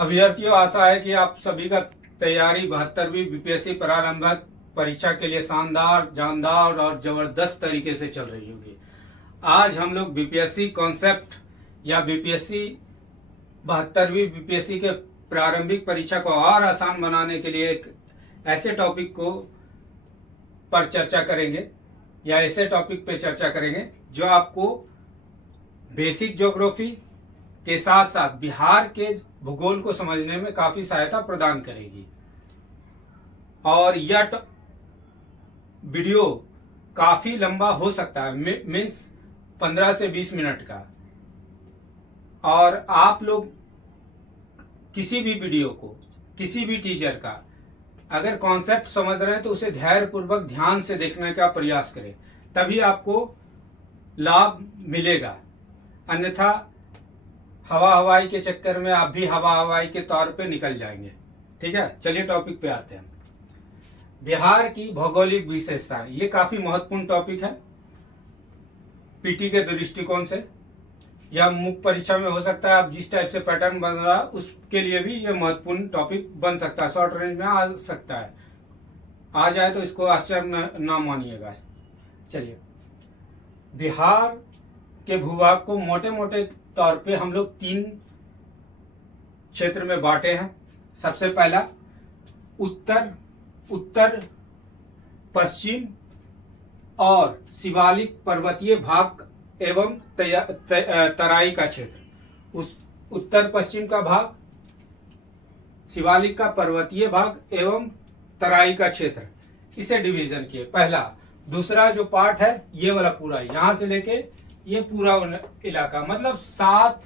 अभ्यर्थियों, आशा है कि आप सभी का तैयारी 72वीं बीपीएससी प्रारंभिक परीक्षा के लिए शानदार, जानदार और जबरदस्त तरीके से चल रही होगी। आज हम लोग बीपीएससी कॉन्सेप्ट या बीपीएससी 72वीं बीपीएससी के प्रारंभिक परीक्षा को और आसान बनाने के लिए एक ऐसे टॉपिक को पर चर्चा करेंगे या ऐसे टॉपिक पे चर्चा करेंगे जो आपको बेसिक ज्योग्राफी के साथ साथ बिहार के भूगोल को समझने में काफी सहायता प्रदान करेगी। और यह वीडियो काफी लंबा हो सकता है, मीन्स 15 से 20 मिनट का। और आप लोग किसी भी वीडियो को, किसी भी टीचर का अगर कॉन्सेप्ट समझ रहे हैं तो उसे धैर्यपूर्वक ध्यान से देखने का प्रयास करें, तभी आपको लाभ मिलेगा। अन्यथा हवा हवाई के चक्कर में आप भी हवा हवाई के तौर पे निकल जाएंगे। ठीक है, चलिए टॉपिक पे आते हैं। बिहार की भौगोलिक विशेषताएं, ये काफी महत्वपूर्ण टॉपिक है पीटी के दृष्टिकोण से, या मुख्य परीक्षा में हो सकता है। आप जिस टाइप से पैटर्न बन रहा है उसके लिए भी ये महत्वपूर्ण टॉपिक बन सकता है, शॉर्ट रेंज में आ सकता है। आ जाए तो इसको आश्चर्य ना मानिएगा। चलिए, बिहार के भूभाग को मोटे मोटे तौर पे हम लोग 3 क्षेत्र में बांटे हैं। सबसे पहला उत्तर पश्चिम और शिवालिक पर्वतीय भाग एवं तराई का क्षेत्र। उस उत्तर पश्चिम का भाग, शिवालिक का पर्वतीय भाग एवं तराई का क्षेत्र, इसे डिवीजन किए। पहला, दूसरा जो पार्ट है ये वाला पूरा, यहां से लेके ये पूरा इलाका, मतलब 7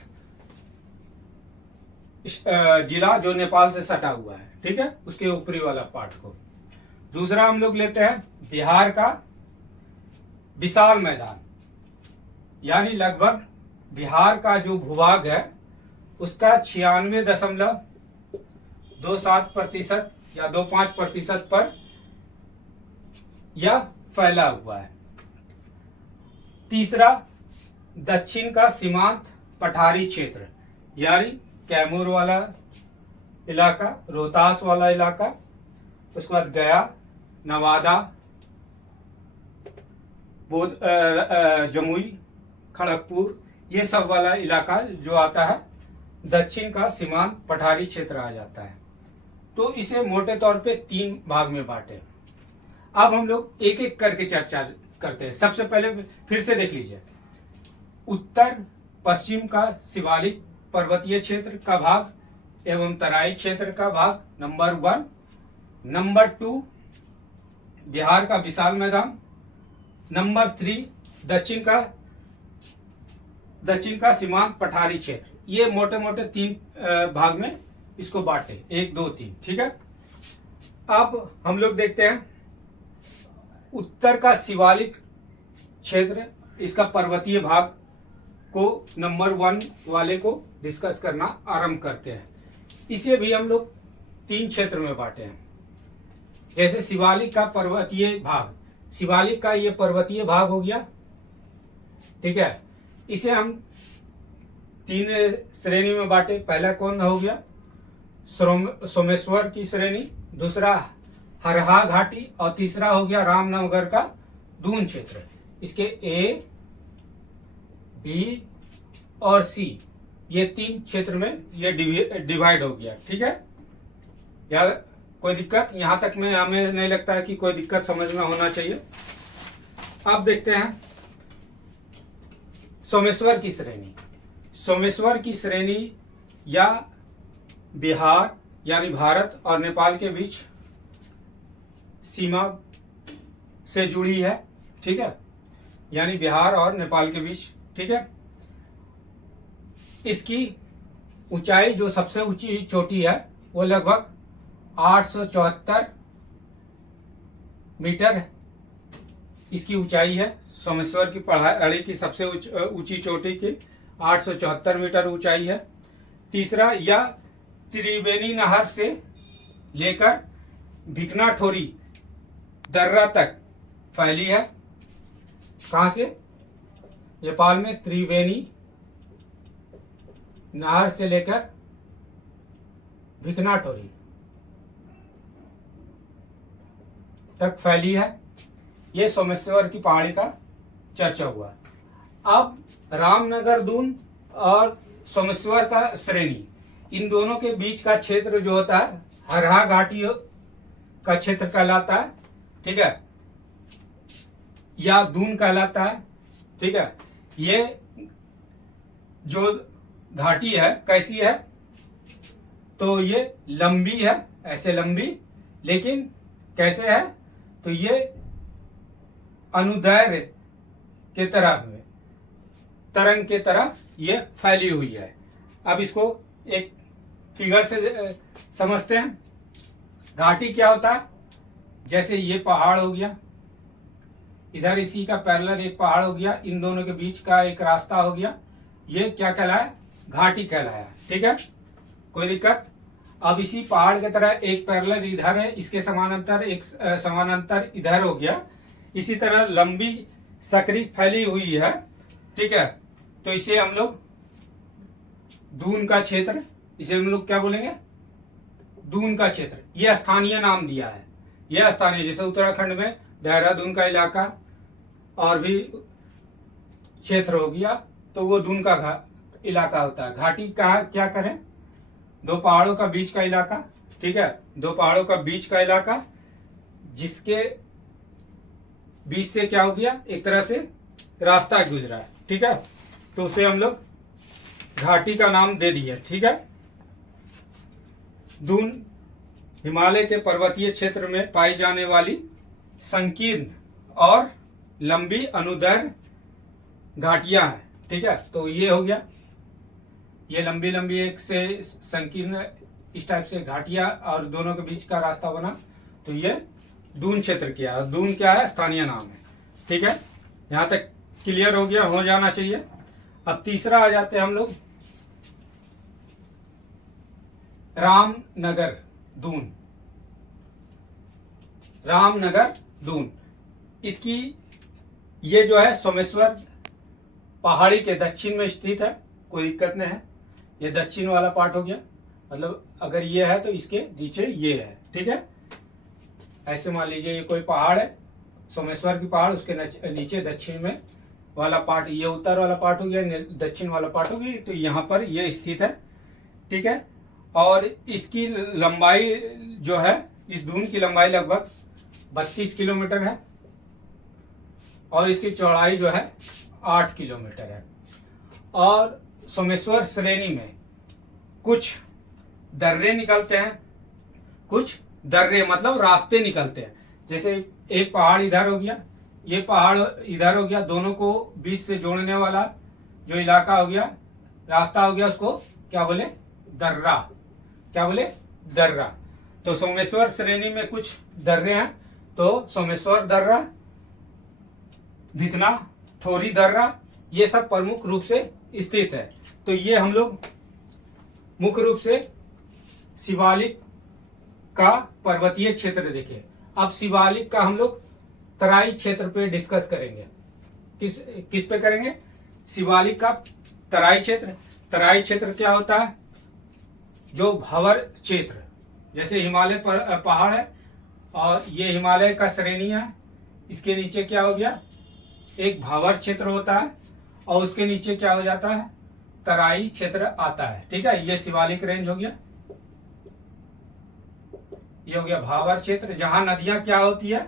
जिला जो नेपाल से सटा हुआ है। ठीक है, उसके ऊपरी वाला पार्ट को। दूसरा हम लोग लेते हैं बिहार का विशाल मैदान, यानी लगभग बिहार का जो भूभाग है उसका 96.27% या 25% पर यह फैला हुआ है। तीसरा, दक्षिण का सीमांत पठारी क्षेत्र, यानी कैमूर वाला इलाका, रोहतास वाला इलाका, उसके बाद गया, नवादा, जमुई, खड़गपुर, ये सब वाला इलाका जो आता है दक्षिण का सीमांत पठारी क्षेत्र आ जाता है। तो इसे मोटे तौर पे 3 भाग में बांटे। अब हम लोग एक एक करके चर्चा करते हैं। सबसे पहले फिर से देख लीजिए, उत्तर पश्चिम का शिवालिक पर्वतीय क्षेत्र का भाग एवं तराई क्षेत्र का भाग नंबर 1। नंबर 2, बिहार का विशाल मैदान। नंबर 3, दक्षिण का सीमांत पठारी क्षेत्र। ये मोटे मोटे 3 भाग में इसको बांटे, 1 2 3। ठीक है, अब हम लोग देखते हैं उत्तर का शिवालिक क्षेत्र, इसका पर्वतीय भाग को नंबर 1 वाले को डिस्कस करना आरंभ करते हैं। इसे भी हम लोग 3 क्षेत्र में बांटे हैं। जैसे शिवालिक का पर्वतीय भाग, शिवालिक का ये पर्वतीय भाग हो गया। ठीक है, इसे हम 3 श्रेणी में बांटे। पहला कौन हो गया? सोमेश्वर की श्रेणी, दूसरा हरहा घाटी, और तीसरा हो गया रामनगर का दून क्षेत्र। इसके ए, बी और सी, ये 3 क्षेत्र में ये डिवाइड हो गया। ठीक है, या कोई दिक्कत यहां तक में हमें नहीं लगता है कि कोई दिक्कत समझ में होना चाहिए। अब देखते हैं सोमेश्वर की श्रेणी। सोमेश्वर की श्रेणी या बिहार यानी भारत और नेपाल के बीच सीमा से जुड़ी है। ठीक है, यानी बिहार और नेपाल के बीच। ठीक है, इसकी ऊंचाई जो सबसे ऊंची चोटी है वो लगभग 874 मीटर इसकी ऊंचाई है। सोमेश्वर की पहाड़ी की सबसे ऊंची चोटी की 874 मीटर ऊंचाई है। तीसरा, यह त्रिवेणी नहर से लेकर भिकनाठोरी दर्रा तक फैली है। कहां से? नेपाल में त्रिवेणी नहर से लेकर भिकनाटोरी तक फैली है। ये सोमेश्वर की पहाड़ी का चर्चा हुआ। अब रामनगर दून और सोमेश्वर का श्रेणी, इन दोनों के बीच का क्षेत्र जो होता है हरहा घाटी का क्षेत्र कहलाता है, ठीक है, या दून कहलाता है, ठीक है। ये जो घाटी है कैसी है, तो ये लंबी है, ऐसे लंबी, लेकिन कैसे है, तो ये अनुदैर्घ्य के तरह में तरंग के तरह ये फैली हुई है। अब इसको एक फिगर से समझते हैं। घाटी क्या होता है, जैसे ये पहाड़ हो गया, इधर इसी का पैरेलल एक पहाड़ हो गया, इन दोनों के बीच का एक रास्ता हो गया, ये क्या कहलाया, घाटी कहलाया, ठीक है, कोई दिक्कत। अब इसी पहाड़ की तरह एक पैरेलल इधर है, इसके समानांतर एक समानांतर इधर हो गया, इसी तरह लंबी सकरी फैली हुई है, ठीक है। तो इसे हम लोग दून का क्षेत्र, इसे हम लोग क्या बोलेंगे, दून का क्षेत्र। यह स्थानीय नाम दिया है, यह स्थानीय, जैसे उत्तराखंड में देहरादून का इलाका और भी क्षेत्र हो गया, तो वो दून का इलाका होता है। घाटी का क्या करें, दो पहाड़ों का बीच का इलाका, ठीक है, दो पहाड़ों का बीच का इलाका, जिसके बीच से क्या हो गया, एक तरह से रास्ता गुजरा है, ठीक है, तो उसे हम लोग घाटी का नाम दे दिए, ठीक है। दून हिमालय के पर्वतीय क्षेत्र में पाई जाने वाली संकीर्ण और लंबी अनुदैर्घ्य घाटियां हैं, ठीक है। तो ये हो गया, ये लंबी लंबी एक से संकीर्ण इस टाइप से घाटियां और दोनों के बीच का रास्ता बना, तो ये दून क्षेत्र क्या है। दून क्या है, स्थानीय नाम है, ठीक है। यहां तक क्लियर हो गया, हो जाना चाहिए। अब तीसरा आ जाते हैं हम लोग, रामनगर दून। रामनगर दून, इसकी ये जो है सोमेश्वर पहाड़ी के दक्षिण में स्थित है, कोई दिक्कत नहीं है। ये दक्षिण वाला पार्ट हो गया, मतलब अगर ये है तो इसके नीचे ये है, ठीक है। ऐसे मान लीजिए ये कोई पहाड़ है, सोमेश्वर की पहाड़, उसके नीचे दक्षिण में वाला पार्ट, ये उत्तर वाला पार्ट हो गया, दक्षिण वाला पार्ट हो गया, तो यहाँ पर ये स्थित है, ठीक है। और इसकी लंबाई जो है, इस दून की लंबाई लगभग 32 किलोमीटर है और इसकी चौड़ाई जो है 8 किलोमीटर है। और सोमेश्वर श्रेणी में कुछ दर्रे निकलते हैं, कुछ दर्रे मतलब रास्ते निकलते हैं। जैसे एक पहाड़ इधर हो गया, ये पहाड़ इधर हो गया, दोनों को बीच से जोड़ने वाला जो इलाका हो गया, रास्ता हो गया, उसको क्या बोले, दर्रा, क्या बोले, दर्रा। तो सोमेश्वर श्रेणी में कुछ दर्रे हैं, तो सोमेश्वर दर्रा, भिकना ठोरी दर्रा, ये सब प्रमुख रूप से स्थित है। तो ये हम लोग मुख्य रूप से शिवालिक का पर्वतीय क्षेत्र देखे। अब शिवालिक का हम लोग तराई क्षेत्र पे डिस्कस करेंगे। किस पे करेंगे, शिवालिक का तराई क्षेत्र। तराई क्षेत्र क्या होता है, जो भंवर क्षेत्र, जैसे हिमालय पर पहाड़ है और ये हिमालय का श्रेणी है, इसके नीचे क्या हो गया, एक भंवर क्षेत्र होता है और उसके नीचे क्या हो जाता है, तराई क्षेत्र आता है, ठीक है। ये शिवालिक रेंज हो गया, ये हो गया भावर क्षेत्र, जहां नदियां क्या होती है,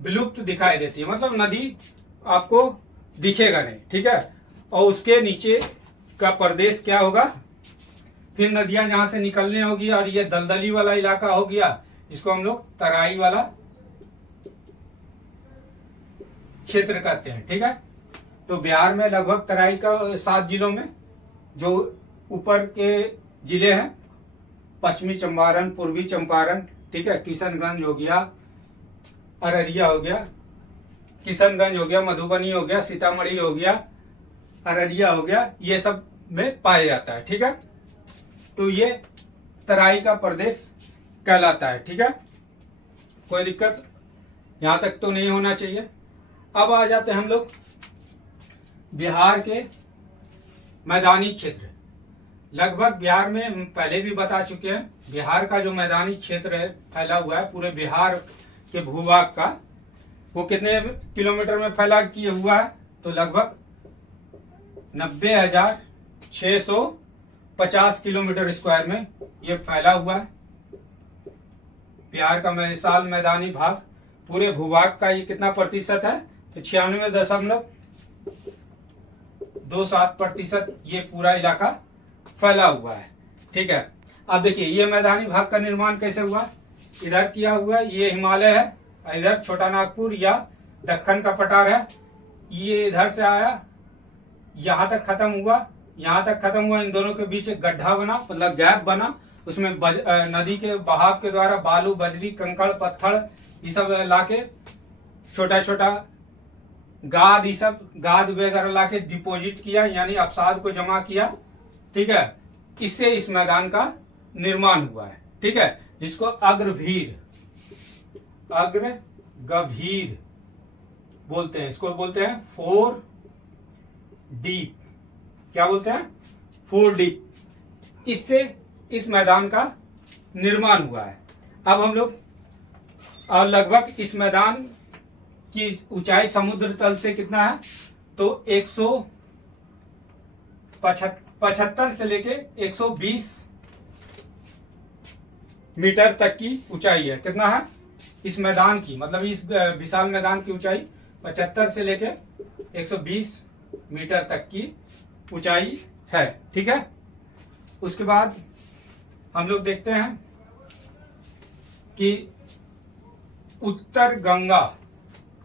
विलुप्त दिखाई देती है, मतलब नदी आपको दिखेगा नहीं, ठीक है। और उसके नीचे का प्रदेश क्या होगा, फिर नदियां जहां से निकलने होगी, और ये दलदली वाला इलाका हो गया, इसको हम लोग तराई वाला क्षेत्र कहते हैं, ठीक है। तो बिहार में लगभग तराई का 7 जिलों में, जो ऊपर के जिले हैं, पश्चिमी चंपारण, पूर्वी चंपारण, ठीक है, किशनगंज हो गया, अररिया हो गया, किशनगंज हो गया, मधुबनी हो गया, सीतामढ़ी हो गया, अररिया हो गया, ये सब में पाया जाता है, ठीक है। तो ये तराई का प्रदेश कहलाता है, ठीक है, कोई दिक्कत यहां तक तो नहीं होना चाहिए। अब आ जाते हैं हम लोग बिहार के मैदानी क्षेत्र, लगभग बिहार में हम पहले भी बता चुके हैं, बिहार का जो मैदानी क्षेत्र है फैला हुआ है पूरे बिहार के भूभाग का, वो कितने किलोमीटर में फैला किए हुआ है, तो लगभग 90,650 किलोमीटर स्क्वायर में ये फैला हुआ है। बिहार का विशाल मैदानी भाग पूरे भूभाग का ये कितना प्रतिशत है, तो 96.27% ये पूरा इलाका फैला हुआ है। ठीक है, अब देखिए ये मैदानी भाग का निर्माण कैसे हुआ, इधर किया हुआ है, ये हिमालय है, इधर छोटा नागपुर या दक्कन का पठार है, ये इधर से आया यहाँ तक खत्म हुआ, यहाँ तक खत्म हुआ, इन दोनों के बीच एक गड्ढा बना, मतलब गैप बना, उसमें नदी के बहाव के द्वारा बालू बजरी कंकड़ पत्थर ये सब लाके छोटा छोटा गाद, ये सब गाद वगैरह लाके डिपॉजिट किया, यानी अवसाद को जमा किया। ठीक है, इससे इस मैदान का निर्माण हुआ है। ठीक है, जिसको अग्रभीर गभीर बोलते हैं, इसको बोलते हैं 4 डीप। क्या बोलते हैं? 4 डीप। इससे इस मैदान का निर्माण हुआ है। अब हम लोग और लगभग इस मैदान की ऊंचाई समुद्र तल से कितना है, तो 175 से लेके 120 मीटर तक की ऊंचाई है। कितना है इस मैदान की, मतलब इस विशाल मैदान की ऊंचाई 75 से लेके 120 मीटर तक की ऊंचाई है। ठीक है, उसके बाद हम लोग देखते हैं कि उत्तर गंगा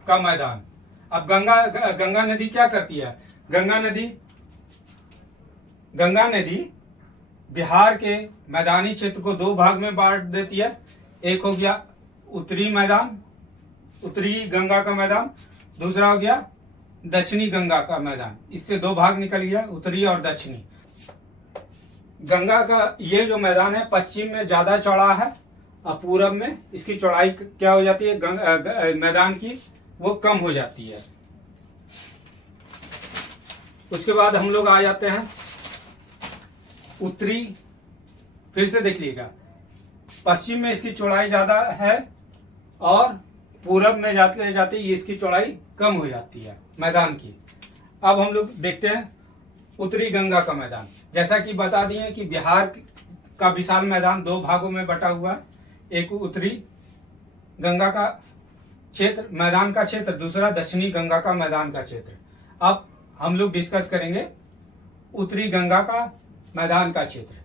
का मैदान। अब गंगा नदी क्या करती है, गंगा नदी बिहार के मैदानी क्षेत्र को 2 भाग में बांट देती है। एक हो गया उत्तरी गंगा का मैदान, दूसरा हो गया दक्षिणी गंगा का मैदान। इससे 2 भाग निकल गया, उत्तरी और दक्षिणी। गंगा का ये जो मैदान है पश्चिम में ज्यादा चौड़ा है और पूरब में इसकी चौड़ाई क्या हो जाती है, मैदान की वो कम हो जाती है। उसके बाद हम लोग आ जाते हैं उत्तरी, फिर से देख लीजिएगा, पश्चिम में इसकी चौड़ाई ज्यादा है और पूरब में जाते जाते इसकी चौड़ाई कम हो जाती है मैदान की। अब हम लोग देखते हैं उत्तरी गंगा का मैदान। जैसा कि बता दिए कि बिहार का विशाल मैदान 2 भागों में बटा हुआ है, एक उत्तरी गंगा का क्षेत्र मैदान का क्षेत्र, दूसरा दक्षिणी गंगा का मैदान का क्षेत्र। अब हम लोग डिस्कस करेंगे उत्तरी गंगा का मैदान का क्षेत्र।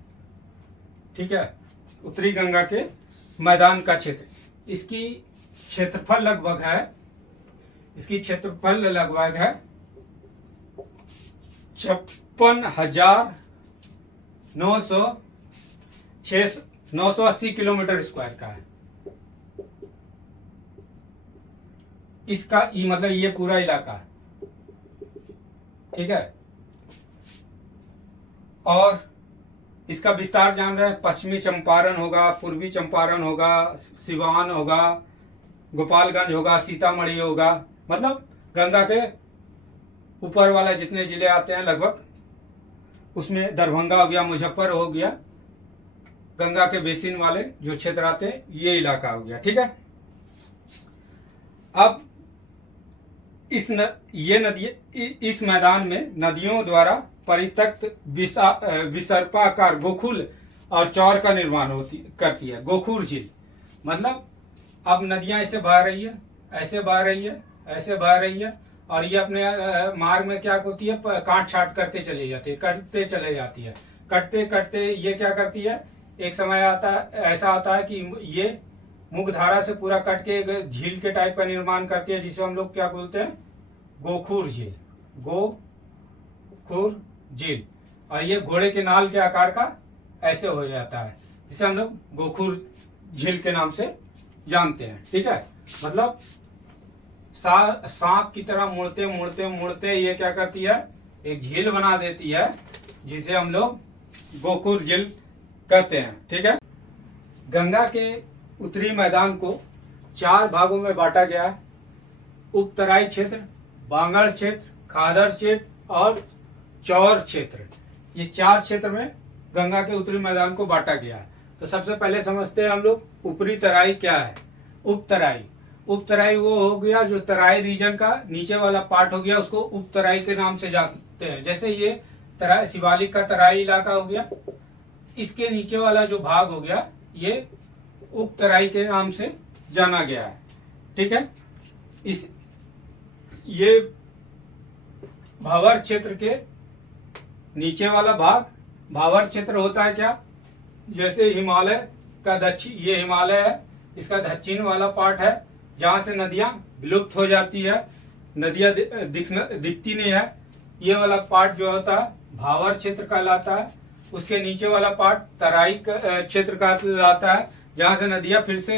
ठीक है, उत्तरी गंगा के मैदान का क्षेत्र, इसकी क्षेत्रफल लगभग है 56,980 किलोमीटर स्क्वायर का है। इसका मतलब ये पूरा इलाका। ठीक है, और इसका विस्तार जान रहे हैं, पश्चिमी चंपारण होगा, पूर्वी चंपारण होगा, सिवान होगा, गोपालगंज होगा, सीतामढ़ी होगा, मतलब गंगा के ऊपर वाला जितने जिले आते हैं लगभग, उसमें दरभंगा हो गया, मुजफ्फर हो गया, गंगा के बेसिन वाले जो क्षेत्र आते हैं ये इलाका हो गया। ठीक है, अब इस मैदान में नदियों द्वारा परित्यक्त विसर्पाकार गोकुल और चौर का निर्माण करती है। गोखुर झील, मतलब अब नदियां ऐसे बह रही है, ऐसे बह रही है, ऐसे बह रही है, और ये अपने मार्ग में क्या होती है, काट छाट करते चली जाती है, कटते चले जाती है, कटते कटते ये क्या करती है, एक समय ऐसा आता है कि ये मुख्य धारा से पूरा कट के झील के टाइप का निर्माण करती है, जिसे हम लोग क्या बोलते हैं, गोखुर झील। गोखुर झील, और ये घोड़े के नाल के आकार का ऐसे हो जाता है, जिसे हम लोग गोखुर झील के नाम से जानते हैं। ठीक है, मतलब सांप की तरह मुड़ते मुड़ते मुड़ते ये क्या करती है, एक झील बना देती है, जिसे हम लोग गोखुर झील कहते हैं। ठीक है, गंगा के उत्तरी मैदान को 4 भागों में बांटा गया है, उपतराई क्षेत्र, बांगड़ क्षेत्र, खादर क्षेत्र और चौर क्षेत्र। ये 4 क्षेत्र में गंगा के उत्तरी मैदान को बांटा गया है। तो सबसे पहले समझते हैं हम लोग ऊपरी तराई क्या है। उप तराई, उप तराई वो हो गया जो तराई रीजन का नीचे वाला पार्ट हो गया, उसको उप तराई के नाम से जानते हैं। जैसे ये तराई शिवालिक का तराई इलाका हो गया, इसके नीचे वाला जो भाग हो गया ये उप तराई के नाम से जाना गया है। ठीक है, इस ये भावर क्षेत्र के नीचे वाला भाग, भावर क्षेत्र होता है क्या, जैसे हिमालय का दक्षिण, ये हिमालय है, इसका दक्षिण वाला पार्ट है जहां से नदियां विलुप्त हो जाती है, नदियां दिखती नहीं है। ये वाला पार्ट जो होता है भावर क्षेत्र कहलाता है। उसके नीचे वाला पार्ट तराई क्षेत्र कहलाता है, जहां से नदियां फिर से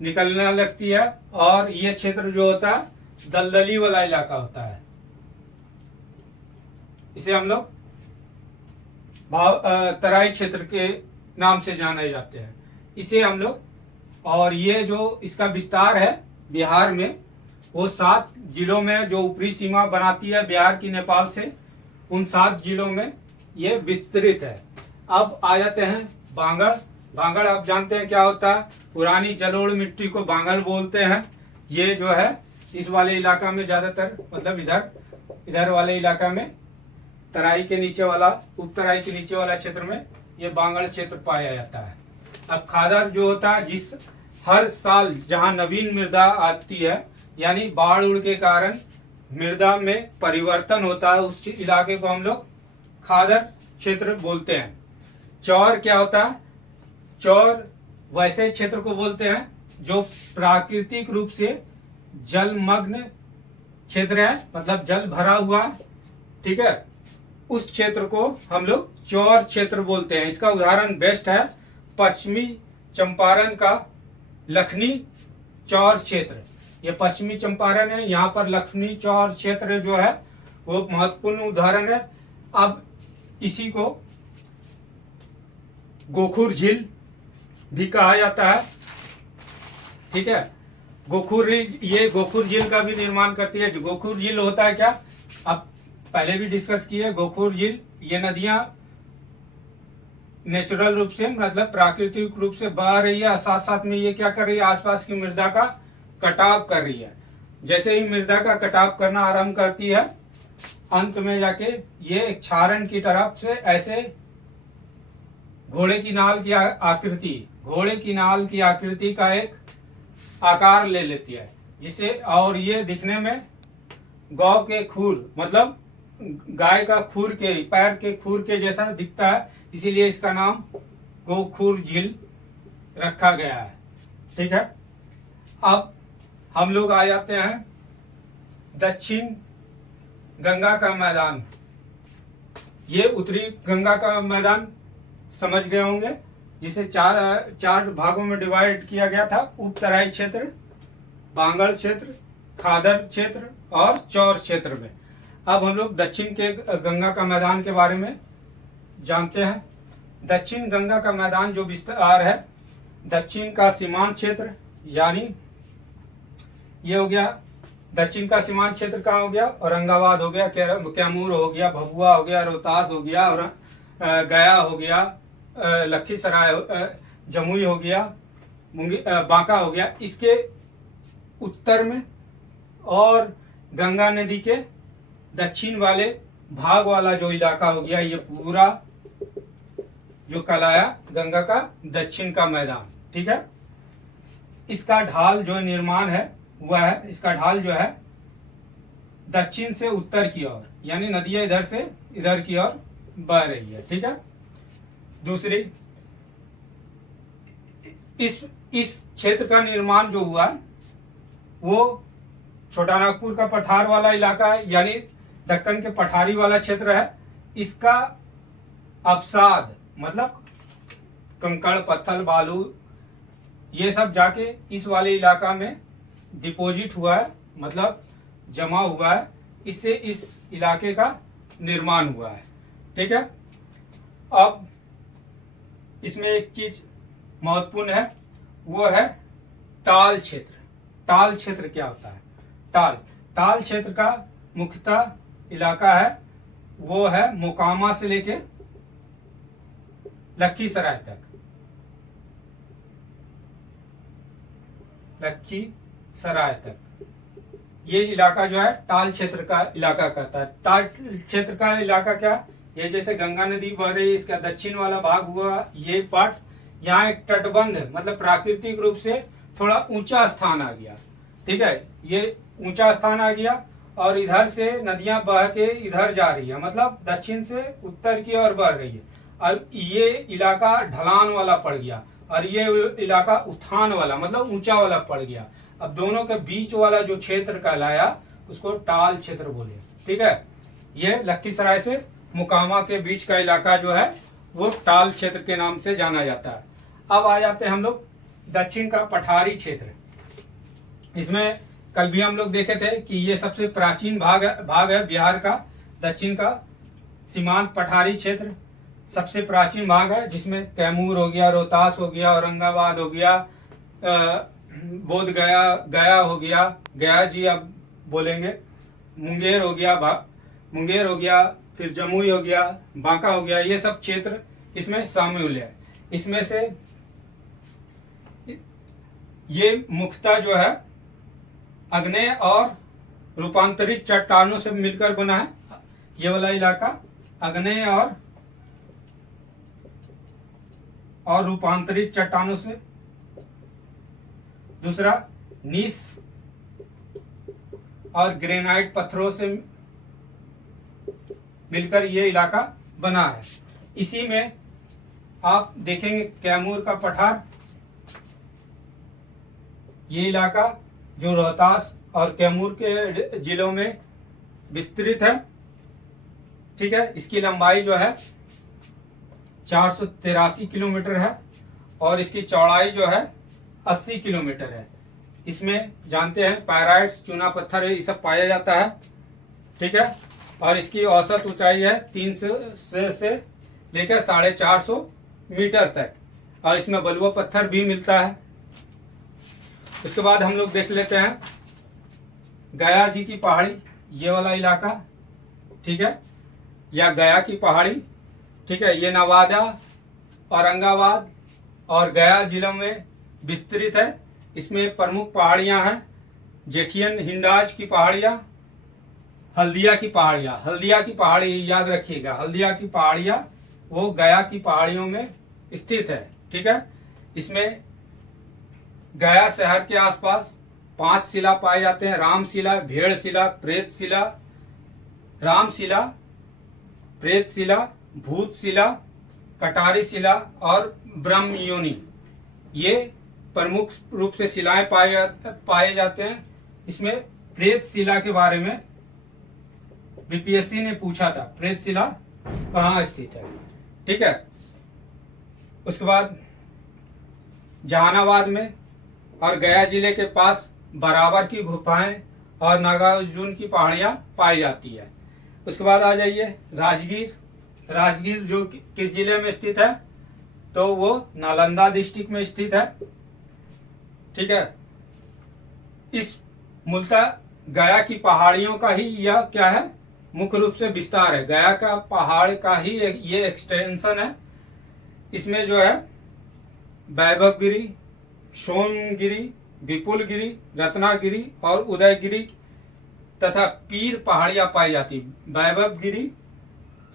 निकलने लगती है। और ये क्षेत्र जो होता है दलदली वाला इलाका होता है, इसे हम लोग तराई क्षेत्र के नाम से जाने जाते हैं। इसे हम लोग, और ये जो इसका विस्तार है बिहार में, वो 7 जिलों में जो ऊपरी सीमा बनाती है बिहार की नेपाल से, उन 7 जिलों में ये विस्तृत है। अब आ जाते हैं बांगड़। बांगड़ आप जानते हैं क्या होता है, पुरानी जलोढ़ मिट्टी को बांगड़ बोलते हैं। ये जो है इस वाले इलाका में ज्यादातर, मतलब इधर वाले इलाका में तराई के नीचे वाला, उप तराई के नीचे वाला क्षेत्र में ये बांगड़ क्षेत्र पाया जाता है। अब खादर जो होता है, जिस हर साल जहां नवीन मृदा आती है, यानी बाढ़ उड़ के कारण मृदा में परिवर्तन होता है, उस इलाके को हम लोग खादर क्षेत्र बोलते हैं। चौर क्या होता है, चौर वैसे क्षेत्र को बोलते हैं जो प्राकृतिक रूप से जलमग्न क्षेत्र है, मतलब जल भरा हुआ है। ठीक है, उस क्षेत्र को हम लोग चौर क्षेत्र बोलते हैं। इसका उदाहरण बेस्ट है पश्चिमी चंपारण का लखनी चौर क्षेत्र। ये पश्चिमी चंपारण है, यहाँ पर लखनी चौर क्षेत्र जो है वो महत्वपूर्ण उदाहरण है। अब इसी को गोखुर झील भी कहा जाता है। ठीक है, ये गोखुर झील का भी निर्माण करती है। गोखुर झील होता है क्या, अब पहले भी डिस्कस किए। गोखुर झील, ये नदियां नेचुरल रूप से, मतलब प्राकृतिक रूप से बह रही है, साथ साथ में ये क्या कर रही है, आसपास की मृदा का कटाव कर रही है। जैसे ही मृदा का कटाव करना आरंभ करती है, अंत में जाके ये एक क्षारण की तरफ से ऐसे घोड़े की नाल की आकृति का एक आकार ले लेती है, जिसे, और ये दिखने में गौ के खुर, मतलब गाय का खुर के, पैर के खुर के जैसा दिखता है, इसीलिए इसका नाम गोखुर झील रखा गया है। ठीक है, अब हम लोग आ जाते हैं दक्षिण गंगा का मैदान। ये उत्तरी गंगा का मैदान समझ गए होंगे, जिसे चार भागों में डिवाइड किया गया था, उप तराई क्षेत्र, बांगड़ क्षेत्र, खादर क्षेत्र और चौर क्षेत्र में। अब हम लोग दक्षिण के गंगा का मैदान के बारे में जानते हैं। दक्षिण गंगा का मैदान जो विस्तार है, दक्षिण का सीमांत क्षेत्र, यानी ये हो गया दक्षिण का सीमांत क्षेत्र कहाँ हो गया, औरंगाबाद हो गया, कैमूर हो गया, भभुआ हो गया, रोहतास हो गया, और गया हो गया, लखीसराय, जमुई हो गया, बांका हो गया। इसके उत्तर में और गंगा नदी के दक्षिण वाले भाग वाला जो इलाका हो गया, ये पूरा जो कहलाया गंगा का दक्षिण का मैदान। ठीक है, इसका ढाल जो निर्माण है हुआ है, इसका ढाल जो है दक्षिण से उत्तर की ओर, यानी नदियां इधर से इधर की ओर बह रही है। ठीक है, दूसरी, इस क्षेत्र का निर्माण जो हुआ वो छोटा नागपुर का पठार वाला इलाका है, यानी दक्कन के पठारी वाला क्षेत्र है। इसका अवसाद, मतलब कंकड़, पत्थर, बालू, ये सब जाके इस वाले इलाका में डिपॉजिट हुआ है, मतलब जमा हुआ है, इससे इस इलाके का निर्माण हुआ है। ठीक है, अब इसमें एक चीज महत्वपूर्ण है, वो है टाल क्षेत्र। टाल क्षेत्र क्या होता है, टाल क्षेत्र का मुख्यतः इलाका है वो है मोकामा से लेके लखीसराय तक, लखीसराय तक ये इलाका जो है टाल क्षेत्र का इलाका कहता है। टाल क्षेत्र का इलाका क्या, ये जैसे गंगा नदी बह रही है, इसका दक्षिण वाला भाग हुआ ये पार्ट, यहाँ एक तटबंध मतलब प्राकृतिक रूप से थोड़ा ऊंचा स्थान आ गया, ठीक है, ये ऊंचा स्थान आ गया और इधर से नदियां बह के इधर जा रही है, मतलब दक्षिण से उत्तर की ओर बह रही है। अब ये इलाका ढलान वाला पड़ गया और ये इलाका उठान वाला मतलब ऊंचा वाला पड़ गया। अब दोनों के बीच वाला जो क्षेत्र कहलाया उसको टाल क्षेत्र बोले, ठीक है। ये लखीसराय से मोकामा के बीच का इलाका जो है वो टाल क्षेत्र के नाम से जाना जाता है। अब आ जाते हैं हम लोग दक्षिण का पठारी क्षेत्र। इसमें कल भी हम लोग देखे थे कि ये सबसे प्राचीन भाग है बिहार का। दक्षिण का सीमांत पठारी क्षेत्र सबसे प्राचीन भाग है, जिसमें कैमूर हो गया, रोहतास हो गया, औरंगाबाद हो गया, बोध गया हो गया, गया जी अब बोलेंगे, मुंगेर हो गया, फिर जमुई हो गया, बांका हो गया, ये सब क्षेत्र इसमें शामिल है। इसमें से ये मुख्यतः जो है आग्नेय और रूपांतरित चट्टानों से मिलकर बना है। ये वाला इलाका आग्नेय और रूपांतरित चट्टानों से, दूसरा नीस और ग्रेनाइट पत्थरों से मिलकर ये इलाका बना है। इसी में आप देखेंगे कैमूर का पठार, ये इलाका जो रोहतास और कैमूर के जिलों में विस्तृत है, ठीक है। इसकी लंबाई जो है 483 किलोमीटर है और इसकी चौड़ाई जो है 80 किलोमीटर है। इसमें जानते हैं पायराइट्स, चूना पत्थर ये सब पाया जाता है, ठीक है। और इसकी औसत ऊंचाई है 300 से लेकर 450 मीटर तक और इसमें बलुआ पत्थर भी मिलता है। उसके बाद हम लोग देख लेते हैं गया जी की पहाड़ी, ये वाला इलाका, ठीक है, या गया की पहाड़ी, ठीक है। ये नवादा, औरंगाबाद और गया जिलों में विस्तृत है। इसमें प्रमुख पहाड़ियां हैं जेठियन हिंडाज की पहाड़ियां, हल्दिया की पहाड़ियां। हल्दिया की पहाड़ी याद रखिएगा, हल्दिया की पहाड़ियां वो गया की पहाड़ियों में स्थित है, ठीक है। इसमें गया शहर के आसपास 5 शिला पाए जाते हैं, रामशिला, भेड़शिला, प्रेतशिला, रामशिला, प्रेतशिला, भूतशिला, कटारी शिला और ब्रह्मयोनि, ये प्रमुख रूप से शिलाएं पाए जाते हैं। इसमें प्रेतशिला के बारे में बीपीएससी ने पूछा था, प्रेतशिला कहाँ स्थित है, ठीक है। उसके बाद जहानाबाद में और गया जिले के पास बराबर की गुफाएं और नागार्जुन की पहाड़ियां पाई जाती है। उसके बाद आ जाइए राजगीर। राजगीर जो किस जिले में स्थित है, तो वो नालंदा डिस्ट्रिक्ट में स्थित है, ठीक है। इस मूलतः गया की पहाड़ियों का ही यह क्या है, मुख्य रूप से विस्तार है। गया का पहाड़ का ही ये एक्सटेंशन है। इसमें जो है वैभवगिरी, सोमगिरी, विपुलगिरी, रत्नागिरी और उदयगिरी तथा पीर पहाड़ियां पाई जाती। वैभवगिरी,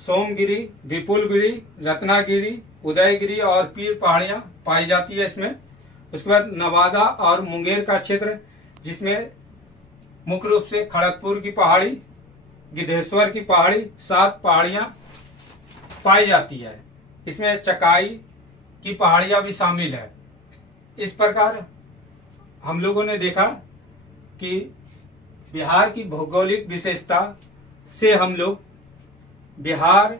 सोमगिरी, विपुलगिरी, रत्नागिरी, उदयगिरी और पीर पहाड़ियां पाई जाती है इसमें। उसके बाद नवादा और मुंगेर का क्षेत्र, जिसमें मुख्य रूप से खड़गपुर की पहाड़ी, गिद्धेश्वर की पहाड़ी, 7 पहाड़ियां पाई जाती है। इसमें चकाई की पहाड़ियां भी शामिल है। इस प्रकार हम लोगों ने देखा कि बिहार की भौगोलिक विशेषता से हम लोग बिहार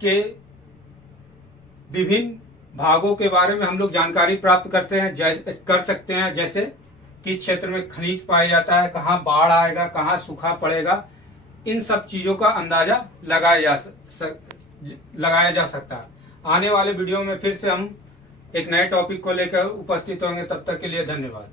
के विभिन्न भागों के बारे में हम लोग जानकारी प्राप्त कर सकते हैं, जैसे किस क्षेत्र में खनिज पाया जाता है, कहाँ बाढ़ आएगा, कहाँ सूखा पड़ेगा, इन सब चीज़ों का अंदाजा लगाया जा सकता है। आने वाले वीडियो में फिर से हम एक नए टॉपिक को लेकर उपस्थित होंगे। तब तक के लिए धन्यवाद।